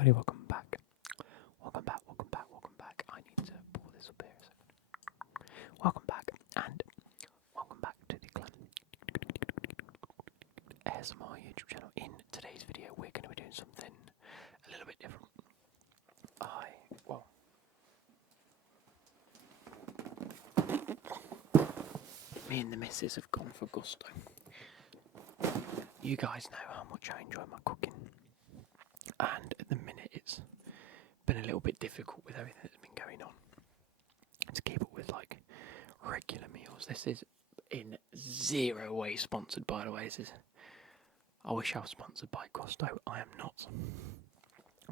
everybody, welcome back. Welcome back, welcome back, welcome back. I need to pull this up here a second. Welcome back, and welcome back to the Clan ASMR YouTube channel. In today's video, we're going to be doing something a little bit different. Me and the missus have gone for Gusto. You guys know how much I enjoy my cooking, and at the minute it's been a little bit difficult with everything that's been going on to keep up with like regular meals. This is in zero way sponsored, by the way. I wish I was sponsored by Gusto. I am not,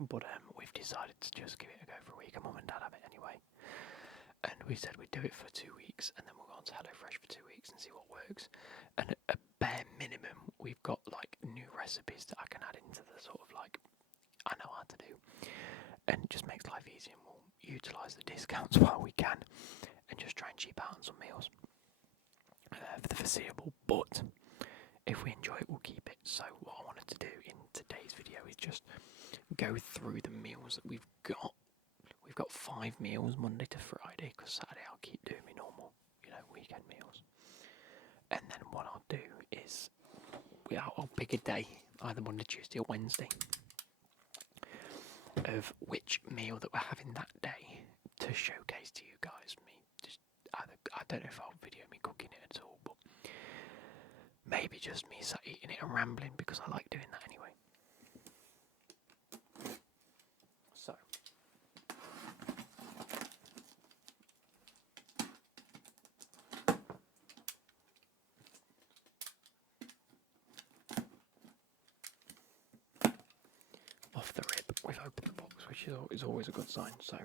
but we've decided to just give it a go for a week. Mum and Dad have it anyway, and we said we'd do it for 2 weeks, and then we'll go on to HelloFresh for 2 weeks and see what works. And at a bare minimum, we've got like new recipes that I can add into the sort of like I know how to do, and it just makes life easier. And we'll utilise the discounts while we can, and just try and cheap out on some meals for the foreseeable. But if we enjoy it, we'll keep it. So what I wanted to do in today's video is just go through the meals that we've got. We've got 5 meals Monday to Friday, because Saturday I'll keep doing my normal, weekend meals. And then what I'll do is I'll pick a day, either Monday, Tuesday or Wednesday, of which meal that we're having that day to showcase to you guys. I don't know if I'll video me cooking it at all, but maybe just me sat eating it and rambling, because I like doing that anyway. So off the rip, we've opened the box, which is always a good sign. So,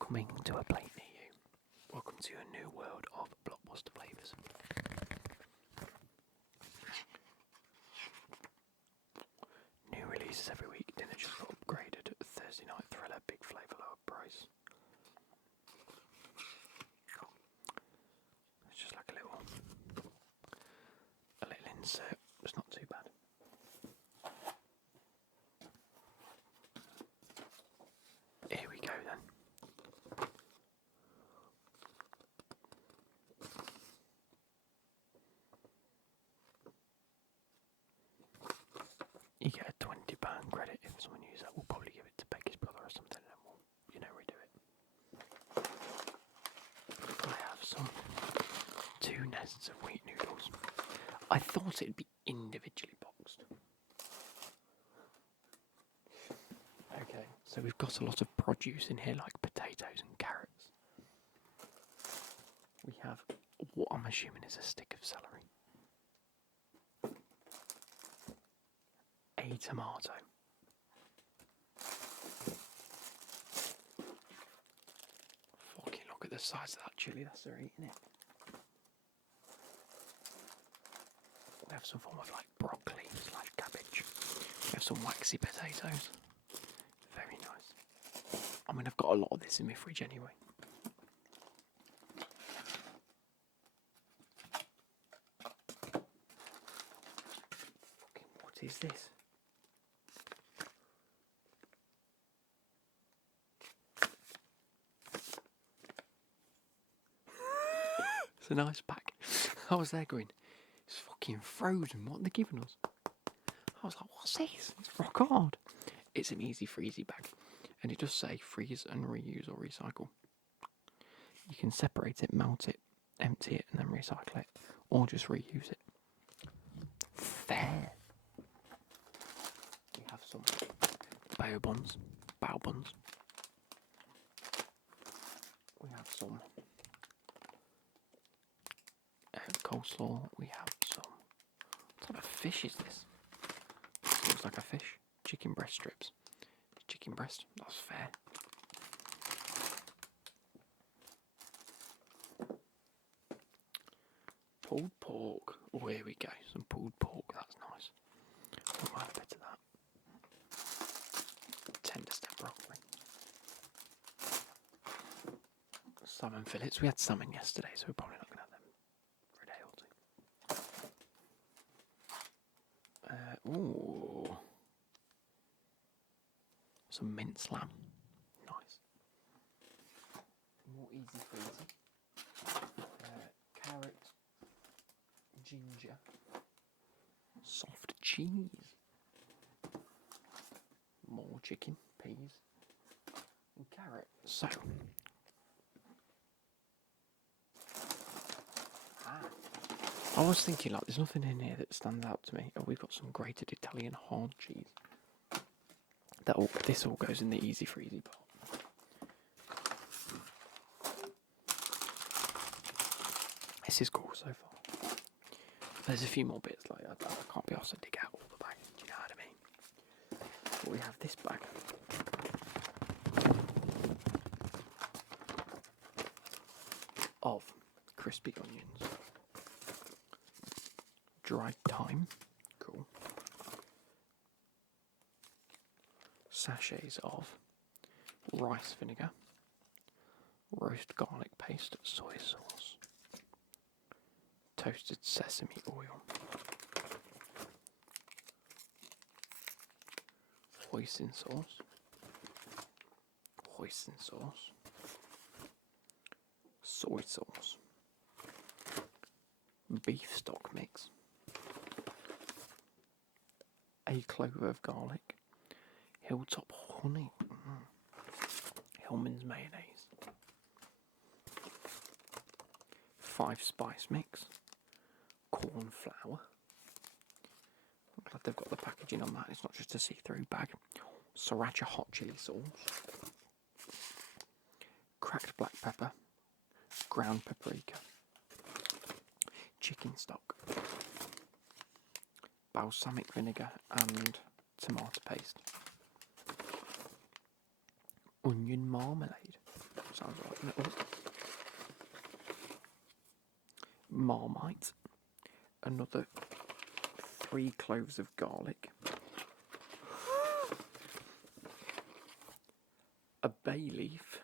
coming to a plate near you. Welcome to a new world of blockbuster flavours. New releases every week. Dinner just got upgraded. Thursday night thriller, big flavour, lower price. It's just like a little insert. It's not too bad. Here we go then. You get a £20 credit if someone uses that. We'll probably give it to Becky's brother or something, and then we'll, redo it. I have some 2 nests of wheat noodles. I thought it'd be individually boxed. Okay, so we've got a lot of produce in here, like potatoes and carrots. We have what I'm assuming is a stick of celery. A tomato. Fucking look at the size of that chilli, that's they're eating it. We have some form of like broccoli / cabbage. We have some waxy potatoes. Very nice. I mean, I've got a lot of this in my fridge anyway. Fucking what is this? It's a nice pack. I was there going, it's fucking frozen, what are they giving us? I was like, what's this? It's rock hard. It's an easy freezy bag, and it does say freeze and reuse or recycle. You can separate it, melt it, empty it, and then recycle it, or just reuse it. Fair. We have some bao buns. We have some coleslaw. We have some. What type of fish is this? Looks like a fish. Chicken breast strips. Chicken breast. That's fair. Pulled pork. Oh, here we go. Some pulled pork. That's nice. I'll have a bit of that. Tender stem broccoli. Salmon fillets. We had salmon yesterday, so we're probably not going to have them for a day or two. Ooh. some minced lamb. Nice. More easy freezy. Carrot, ginger, soft cheese. More chicken, peas, and carrot. So, I was thinking, like, there's nothing in here that stands out to me. Oh, we've got some grated Italian hard cheese. This all goes in the easy freezy part. This is cool so far. There's a few more bits like that. I can't be asked to dig out all the bags. Do you know what I mean? But we have this bag. Of crispy onions. Dried thyme. Cool. Sachets of rice vinegar. Roast garlic paste, soy sauce. Toasted sesame oil. Hoisin sauce. Hoisin sauce. Soy sauce. Beef stock mix. A clove of garlic. Hilltop honey. Hellman's mayonnaise. 5 spice mix. Corn flour. I'm glad they've got the packaging on that. It's not just a see-through bag. Sriracha hot chili sauce. Cracked black pepper. Ground paprika. Chicken stock. Balsamic vinegar and tomato paste. Onion marmalade. Sounds right. Oh. Marmite. Another 3 cloves of garlic. A bay leaf.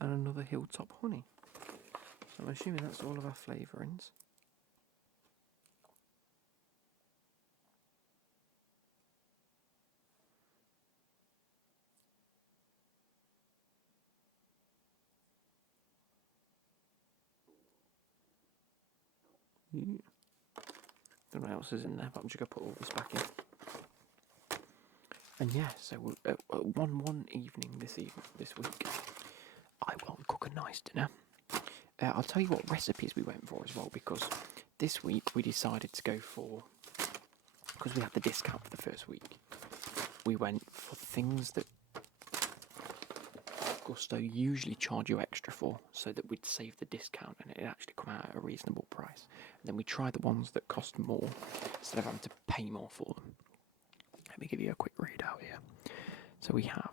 And another hilltop honey. So I'm assuming that's all of our flavourings. Don't know what else is in there, but I'm just going to put all this back in. And yeah, so one evening this week, I will cook a nice dinner. I'll tell you what recipes we went for as well, because this week we decided to go for, because we had the discount for the first week, we went for things that Gusto usually charge you extra for, so that we'd save the discount and it'd actually come out at a reasonable price. And then we tried the ones that cost more, instead of having to pay more for them. Let me give you a quick readout here. So we have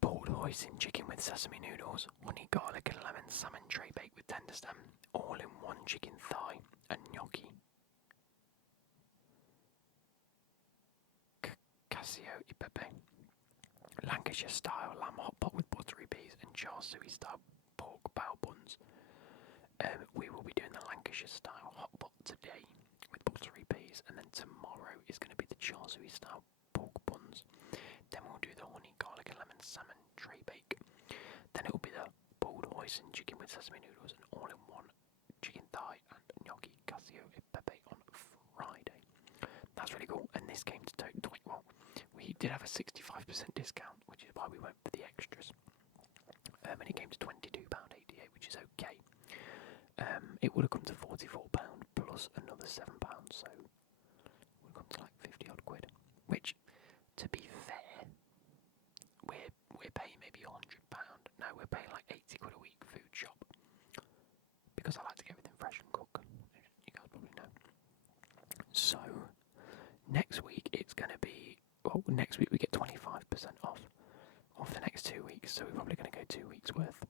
boiled hoisin chicken with sesame noodles, honey, garlic and lemon salmon tray baked with tender stem, all in one chicken thigh, and gnocchi. Casio e pepe. Lancashire style lamb hot pot with buttery peas and char siu style pork bao buns. We will be doing the Lancashire style hot pot today with buttery peas, and then tomorrow is going to be the char siu style pork buns. Then we'll do the honey, garlic and lemon salmon tray bake. Then it will be the boiled hoisin chicken with sesame noodles and all-in-one chicken thigh and gnocchi casio e pepe on Friday. That's really cool, and this came to well. We did have a 65% discount, which is why we went for the extras. And it came to £22.88, which is okay. It would have come to £44 plus another £7, so it would have come to like 50 odd quid. Which, to be fair, we're paying maybe £100. No, we're paying like 80 quid a week food shop, because I like to get everything fresh and cook. You guys probably know. So next week it's going to be. Well, next week we get 25% off the next 2 weeks, so we're probably going to go 2 weeks worth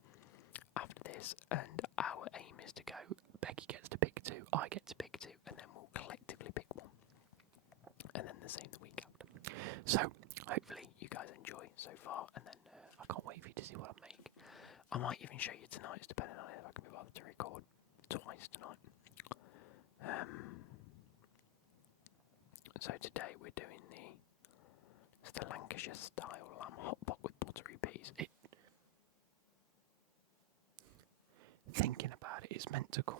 after this, and our aim is to go, Becky gets to pick 2, I get to pick 2, and then we'll collectively pick 1, and then the same the week after. So, hopefully you guys enjoy so far, and then I can't wait for you to see what I make. I might even show you tonight, depending on if I can be bothered to record twice tonight. So today we're doing the Lancashire style lamb hot pot with buttery peas. Thinking about it, it's meant to come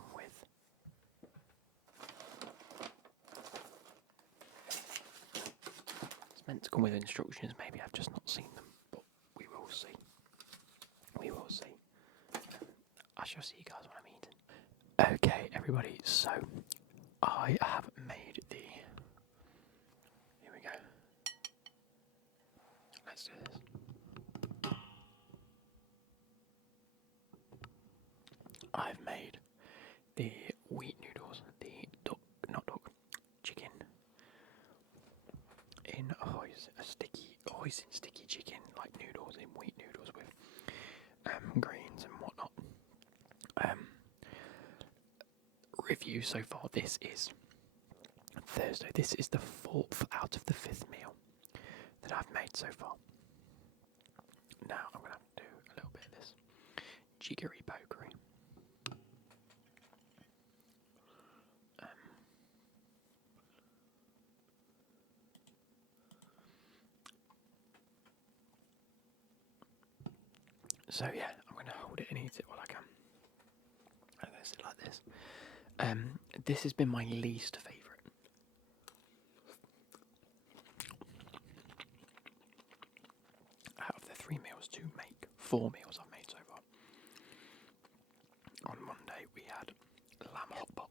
with instructions. Maybe I've just not seen them, but we will see. We will see. I shall see you guys when I'm eating. Okay, everybody. So I have made the. Here we go. Let's do this. I've made the wheat noodles, the chicken in hoisin sticky chicken, like noodles in wheat noodles with greens and whatnot. Review so far. This is Thursday. This is the 4th out of the 5th meal that I've made so far. Now I'm gonna have to do a little bit of this jiggery pokery. So yeah, I'm going to hold it and eat it while I can. I'm going to sit like this. This has been my least favourite. Out of the 3 meals to make, 4 meals I've made so far. On Monday we had lamb hot pot.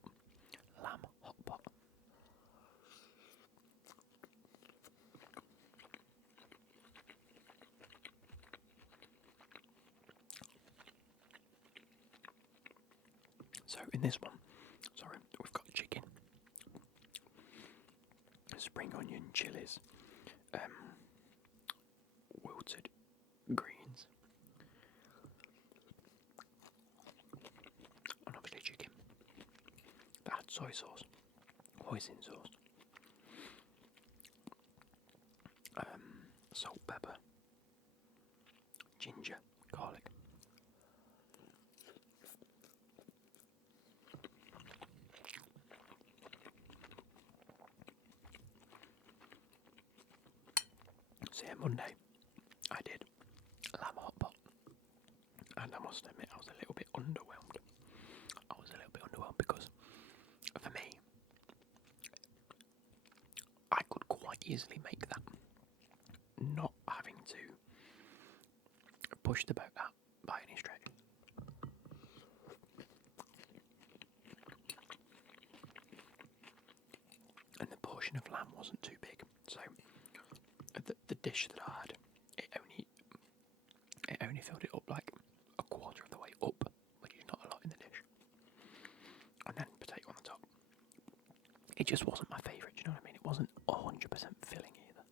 So in this one, we've got chicken, spring onion, chilies, wilted greens, and obviously chicken that had soy sauce, hoisin sauce, salt, pepper, ginger, garlic. So yeah, Monday I did lamb hot pot, and I must admit I was a little bit underwhelmed. Because for me, I could quite easily make that, not having to push the boat out by any stretch. And the portion of lamb wasn't too big, so the dish that I had, it only filled it up like a quarter of the way up, which is not a lot in the dish. And then potato on the top. It just wasn't my favourite, do you know what I mean? It wasn't 100% filling either.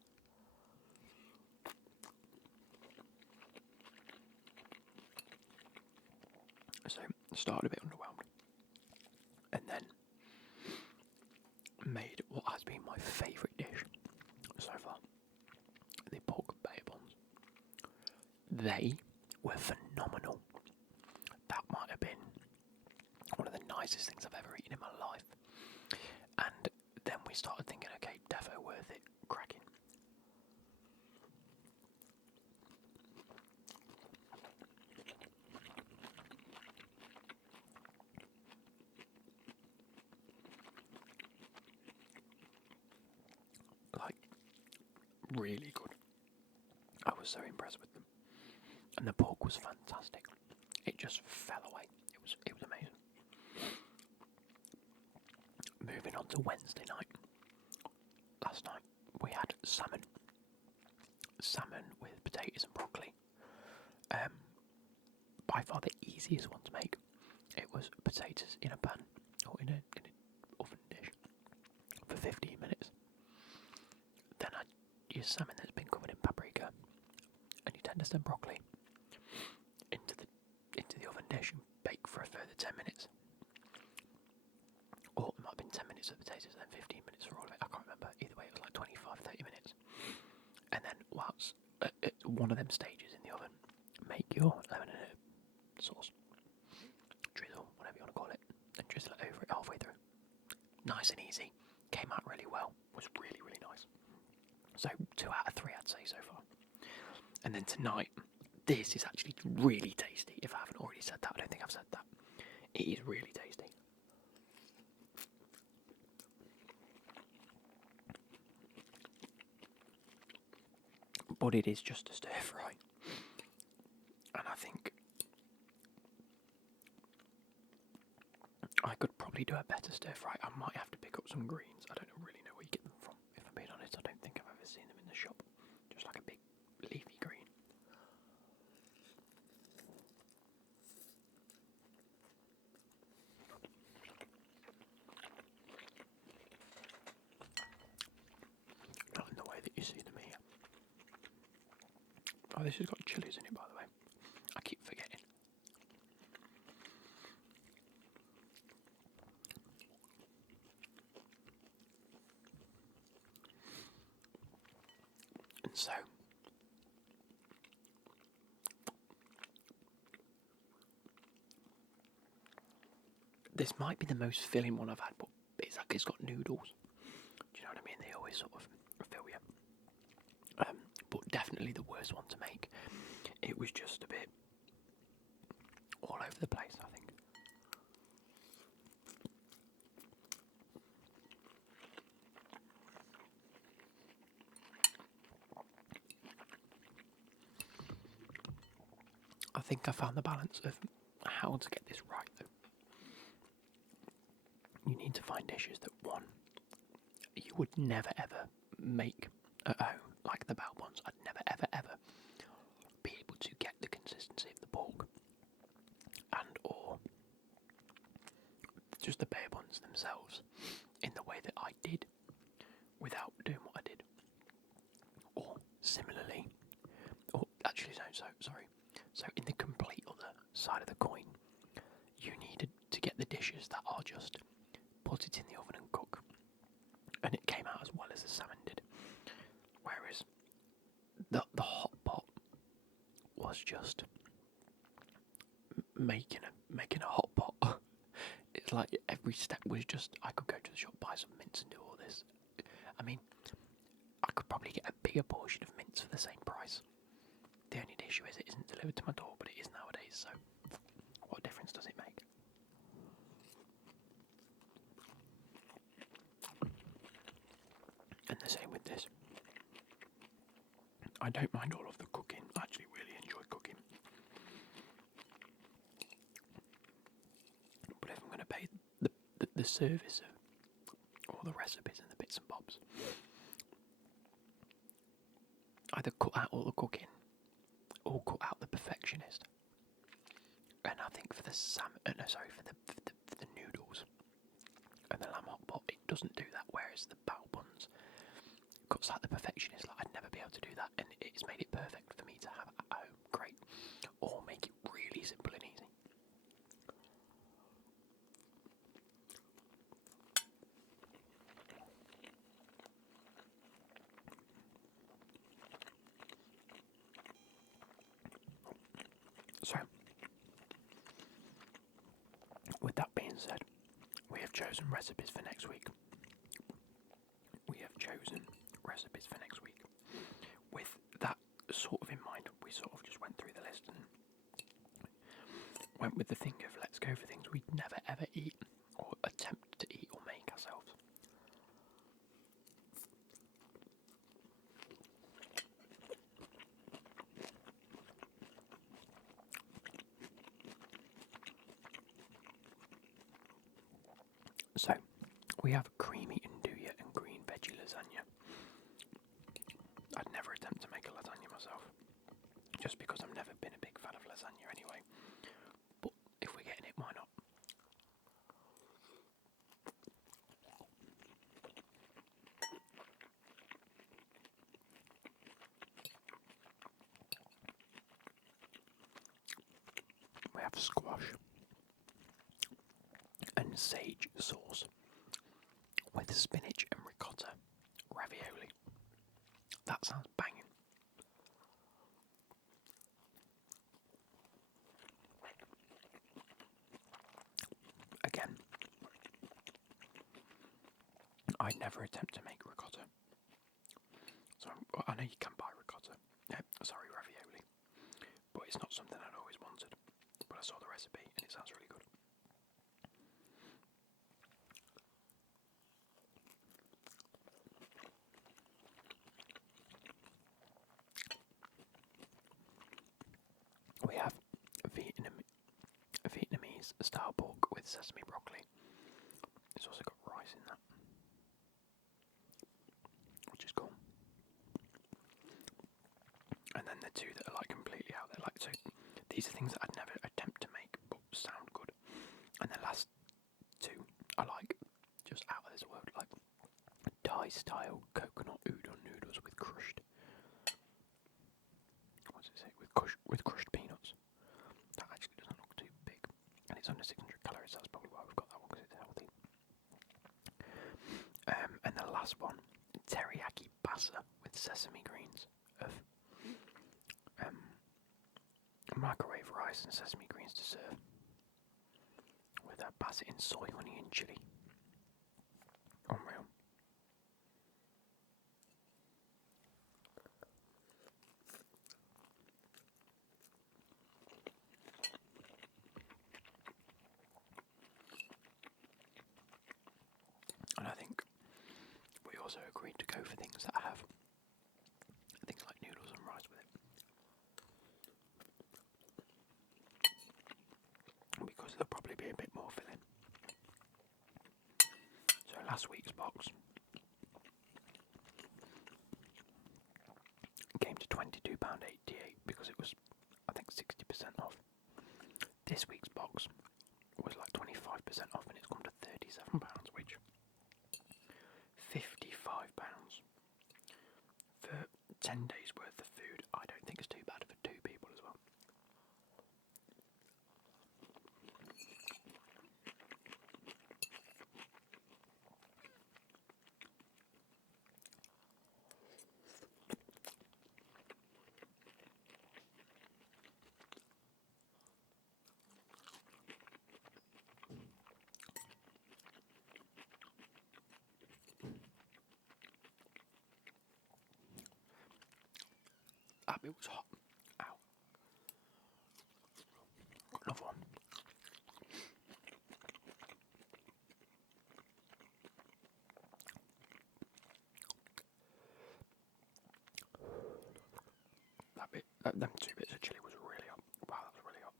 So I started a bit underwhelmed. And then made what has been my favourite dish so far. The pork batter buns. They were phenomenal. That might have been one of the nicest things I've ever eaten in my life. And then we started thinking, okay, defo worth it, cracking. Like, really good. I was so impressed with them. And the pork was fantastic. It just fell away. It was amazing. Moving on to Wednesday night. Last night we had salmon. Salmon with potatoes and broccoli. By far the easiest one to make. It was potatoes in a pan or in an oven dish for 15 minutes. Then I use salmon that's been covered in paprika and you tender stem broccoli into the oven dish and bake for a further 10 minutes. Or it might have been 10 minutes of potatoes and then 15 minutes for all of it. I can't remember. Either way, it was like 25-30 minutes. And then whilst at one of them stages in the oven, make your lemon and herb sauce. Drizzle, whatever you want to call it, and drizzle it over it halfway through. nice and easy. Came out really well. Was really, really nice. So 2 out of 3 I'd say so far. And then tonight, this is actually really tasty. If I haven't already said that, I don't think I've said that. It is really tasty. But it is just a stir fry. And I think I could probably do a better stir fry. I might have to pick up some greens. I don't really know where you get them from. If I'm being honest, I don't think I've ever seen them in the shop. Just like a big leafy green. Not in the way that you see them here. Oh, this has got chilies in it, by the way. I keep forgetting. And so, this might be the most filling one I've had, but it's like it's got noodles. Do you know what I mean? They always sort of fill you. But definitely the worst one to make. It was just a bit all over the place, I think. I think I found the balance of how to get this right, though. You need to find dishes that, one, you would never ever make at home, like the bao buns. I'd never ever be able to get the consistency of the pork, and or just the bare buns themselves in the way that I did without doing what I did. Or similarly, or actually no, sorry. So in the complete other side of the coin, you needed to get the dishes that are just put it in the oven and cook. And it came out as well as the salmon did. Whereas the hot pot was just making a hot pot. It's like every step was just, I could go to the shop, buy some mince and do all this. I mean, I could probably get a bigger portion of mince for the same price. The only issue is it isn't delivered to my door, but it is nowadays, so what difference does it make? And the same with this. I don't mind all of the cooking. I actually really enjoy cooking. But if I'm going to pay the service of all the recipes and the bits and bobs, either cut out all the cooking or cut out the perfectionist. And I think for the salmon, for the noodles and the lamb hot pot, it doesn't do that. Whereas the bao buns cuts out the perfectionist. Like, I'd never be able to do that, and it's made it perfect for me to have at home. Great, or make it really simple and easy. So, with that being said, we have chosen recipes for next week. With that sort of in mind, we sort of just went through the list and went with the thing of let's go for things we'd never ever eat or attempt to eat or make ourselves. So, we have creamy andouille and green veggie lasagna. I'd never attempt to make a lasagna myself, just because I've never been a big fan of lasagna anyway. But if we're getting it, why not? We have squash and sage sauce with spinach and ricotta ravioli. That sounds banging. Again, I never attempt to make ricotta. So I know you can buy ricotta. Sorry, ravioli. But it's not something I'd always wanted. But I saw the recipe and it sounds really good. We have Vietnamese style pork with sesame broccoli. It's also got rice in that, which is cool. And then the two that are like completely out there, like so, these are things that I'd never attempt to make, but sound good. And the last two are like just out of this world, like Thai style coconut udon noodles with crushed. What's it say? With crushed peanuts. That actually doesn't look too big, and it's under 600 calories. So that's probably why we've got that one, because it's healthy. And the last one, teriyaki basa with sesame greens of microwave rice and sesame greens to serve with a basa in soy, honey, and chili. Unreal. And I think we also agreed to go for things that have things like noodles and rice with it. Because they'll probably be a bit more filling. So last week's box came to £22.88 because it was, I think, 60% off. This week's box was like 25% off and it's come to £37, which £55 for 10 days worth of food I don't think is too bad for two people as well. It was hot. Ow. Got another one. Them two bits of chili was really hot. Wow, that was really hot.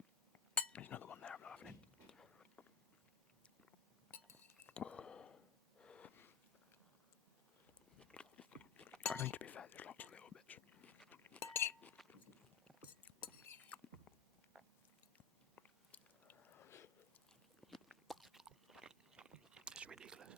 There's another one there, I'm not having it. I mean, to be fair, there's lots of little bits. It's ridiculous.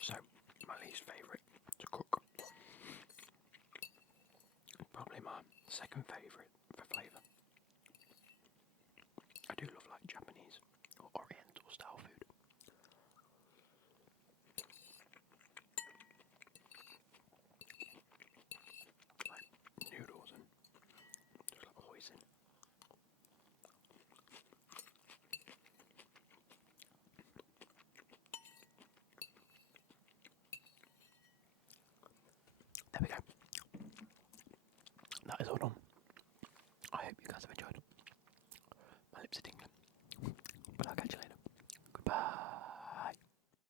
So, my least favourite to cook. Probably my second favourite for flavour. I do love like Japanese or Oriental style food. Like noodles and just like hoisin. There we go. That is all done. I hope you guys have enjoyed. My lips are tingling.